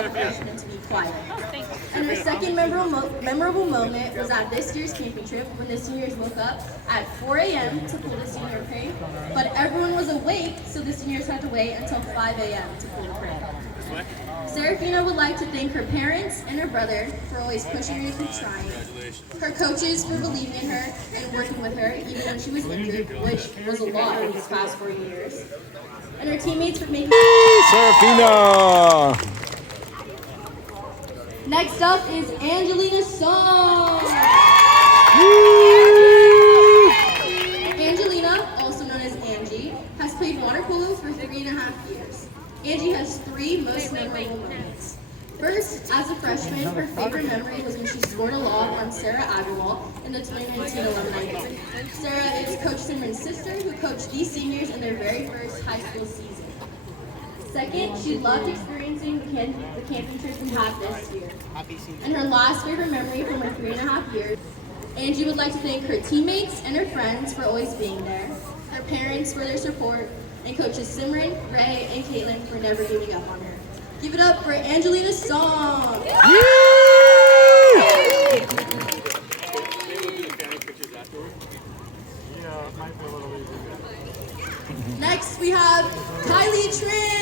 celebration and to be quiet. And her second memorable moment was at this year's camping trip when the seniors woke up at 4 a.m. to pull the senior prank, but everyone was awake, so the seniors had to wait until 5 a.m. to pull the prank. Serafina would like to thank her parents and her brother for always pushing her to keep trying, her coaches for believing in her and working with her even when she was injured, which was a lot in these past 4 years, and her teammates for making Serafina! Next up is Angelina Song. Angelina, also known as Angie, has played water polo for 3.5 years. Angie has 3 most memorable moments. First, as a freshman, her favorite memory was when she scored a log on Sarah Agarwal in the 2019 alumni game. Sarah is Coach Simran's sister, who coached these seniors in their very first high school season. Second, she loved experiencing the camping trip we had this year. And her last favorite memory from her 3.5 years, Angie would like to thank her teammates and her friends for always being there, her parents for their support, and coaches Simran, Ray, and Caitlin for never giving up on her. Give it up for Angelina Song! Next, we have Kylie Tran!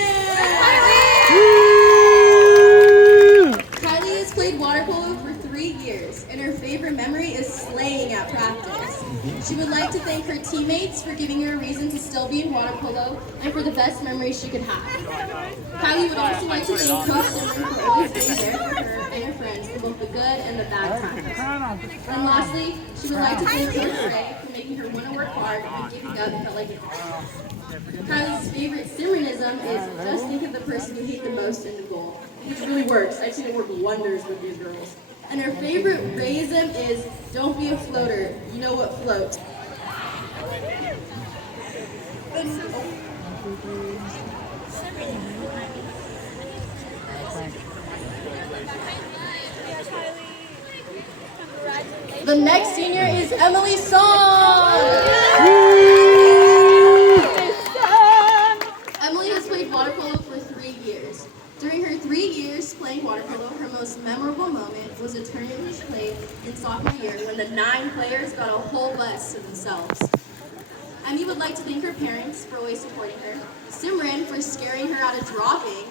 Kylie has played water polo for 3 years, and her favorite memory is slaying at practice. She would like to thank her teammates for giving her a reason to still be in water polo and for the best memories she could have. Kylie would also like to thank Coach Simran for always being there for her and her friends for both the good and the bad times. And lastly, she would like to thank Coach Ray for making her want to work hard and giving up felt like it. Kylie's favorite Simranism is just think of the person you hate the most in the goal, which really works. I've seen it work wonders with these girls. And her favorite Rayism is don't be a floater. You know what floats. The next senior is Emily Song. Emily has played water polo for 3 years. During her 3 years playing water polo, her most memorable moment was a tournament she played in sophomore year when the 9 players got a whole bus to themselves. Emmy would like to thank her parents for always supporting her, Simran for scaring her out of dropping,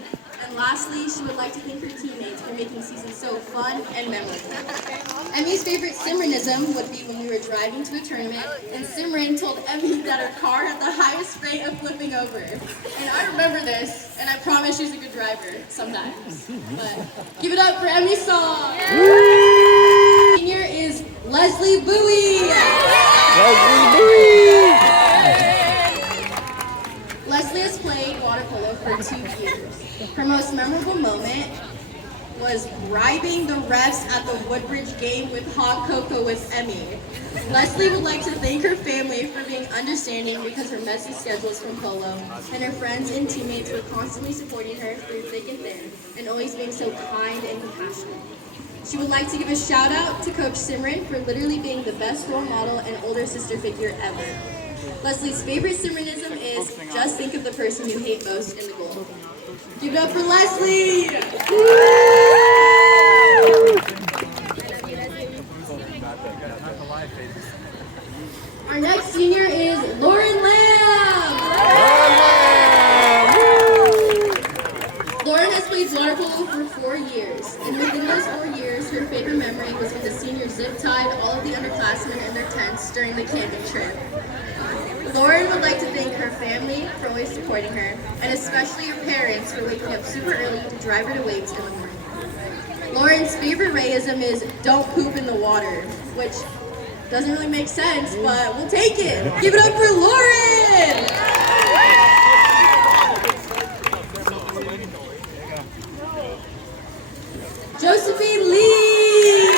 and lastly, she would like to thank her teammates for making season so fun and memorable. Emmy's favorite Simranism would be when we were driving to a tournament, and Simran told Emmy that her car had the highest rate of flipping over. And I remember this, and I promise she's a good driver sometimes. But give it up for Emmy Song. Senior is Leslie Bowie. Leslie Bowie! Leslie has played water polo for 2 years. Her most memorable moment was bribing the refs at the Woodbridge game with hot cocoa with Emmy. Leslie would like to thank her family for being understanding because her messy schedules from polo, and her friends and teammates for constantly supporting her through thick and thin, and always being so kind and compassionate. She would like to give a shout out to Coach Simran for literally being the best role model and older sister figure ever. Leslie's favorite Simranism is just think of the person you hate most in the goal. Give it up for Leslie! Our next senior is Lauren Lamb! Lauren has played water polo for 4 years, and within those 4 years, her favorite memory was when the seniors zip-tied all of the underclassmen in their tents during the camping trip. Lauren would like to thank her family for always supporting her, and especially her parents for waking up super early to drive her to weights in the morning. Lauren's favorite Rayism is don't poop in the water, which doesn't really make sense, but we'll take it. Give it up for Lauren! Josephine Lee!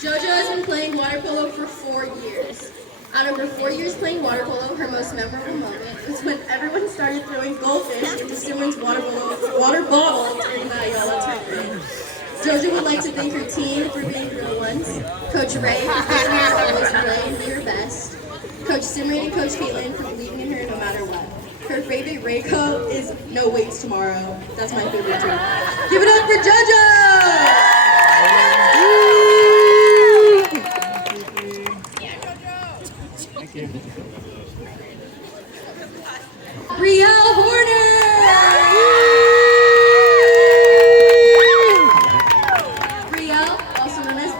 JoJo has been playing water polo for 4 years. Out of her 4 years playing water polo, her most memorable moment was when everyone started throwing goldfish into Simran's water bottle during the Ayala tournament. JoJo would like to thank her team for being real ones, Coach Ray for pushing her to always play and be her best, Coach Simran and Coach Caitlin for believing in her no matter what. Her favorite Ray quote is "No weights tomorrow." That's my favorite too. Give it up for JoJo! Brielle Horner! Brielle, also known as B,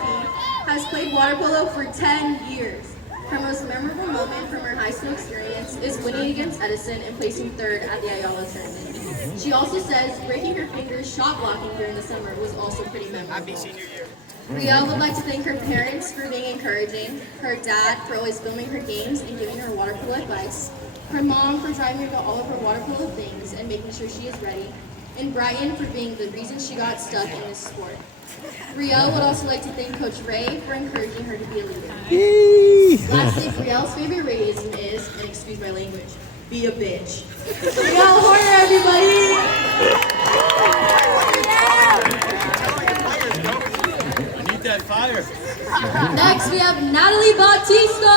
has played water polo for 10 years. Her most memorable moment from her high school experience is winning against Edison and placing third at the Ayala tournament. She also says breaking her fingers shot blocking during the summer was also pretty memorable. Brielle would like to thank her parents for being encouraging, her dad for always filming her games and giving her water polo advice, her mom for driving her to all of her water polo things and making sure she is ready, and Brian for being the reason she got stuck in this sport. Brielle would also like to thank Coach Ray for encouraging her to be a leader. Lastly, Brielle's favorite Rayism is, and excuse my language, be a bitch. Brielle Horner, everybody! I need that fire. Next, we have Natalie Bautista!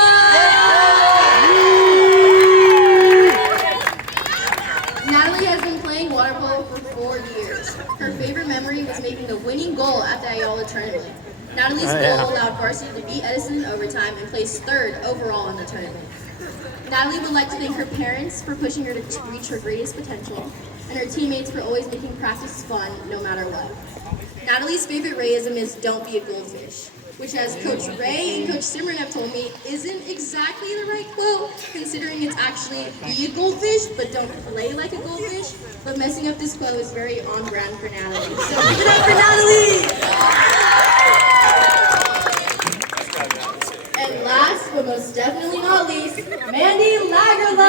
Natalie has been playing water polo for 4 years. Her favorite memory was making the winning goal at the Ayala tournament. Natalie's goal allowed varsity to beat Edison in overtime and place third overall in the tournament. Natalie would like to thank her parents for pushing her to reach her greatest potential, and her teammates for always making practice fun no matter what. Natalie's favorite Rayism is "don't be a goldfish," which, as Coach Ray and Coach Simran have told me, isn't exactly the right quote, considering it's actually "be a goldfish, but don't play like a goldfish." But messing up this quote is very on brand for Natalie. So give it up for Natalie! And last, but most definitely not least, Mandy Lagerlöf!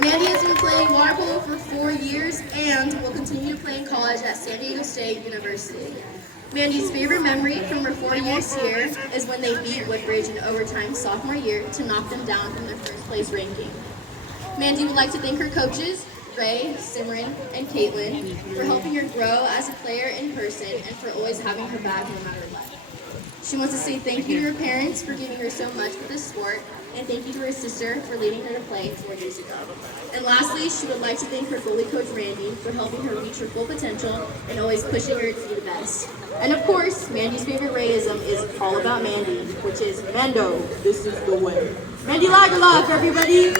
Mandy has been playing water polo for 4 years and will continue to play in college at San Diego State University. Mandy's favorite memory from her 4 years here is when they beat Woodbridge in overtime sophomore year to knock them down from their first place ranking. Mandy would like to thank her coaches, Ray, Simran, and Caitlin, for helping her grow as a player in person and for always having her back no matter what. She wants to say thank you to her parents for giving her so much for this sport, and thank you to her sister for leading her to play 4 years ago. And lastly, she would like to thank her goalie coach Randy for helping her reach her full potential and always pushing her to be the best. And of course, Mandy's favorite Rayism is all about Mandy, which is "Mando, this is the way." Mandy Lagerlöf, everybody! And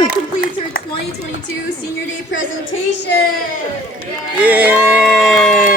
that completes her 2022 Senior Day presentation! Yay!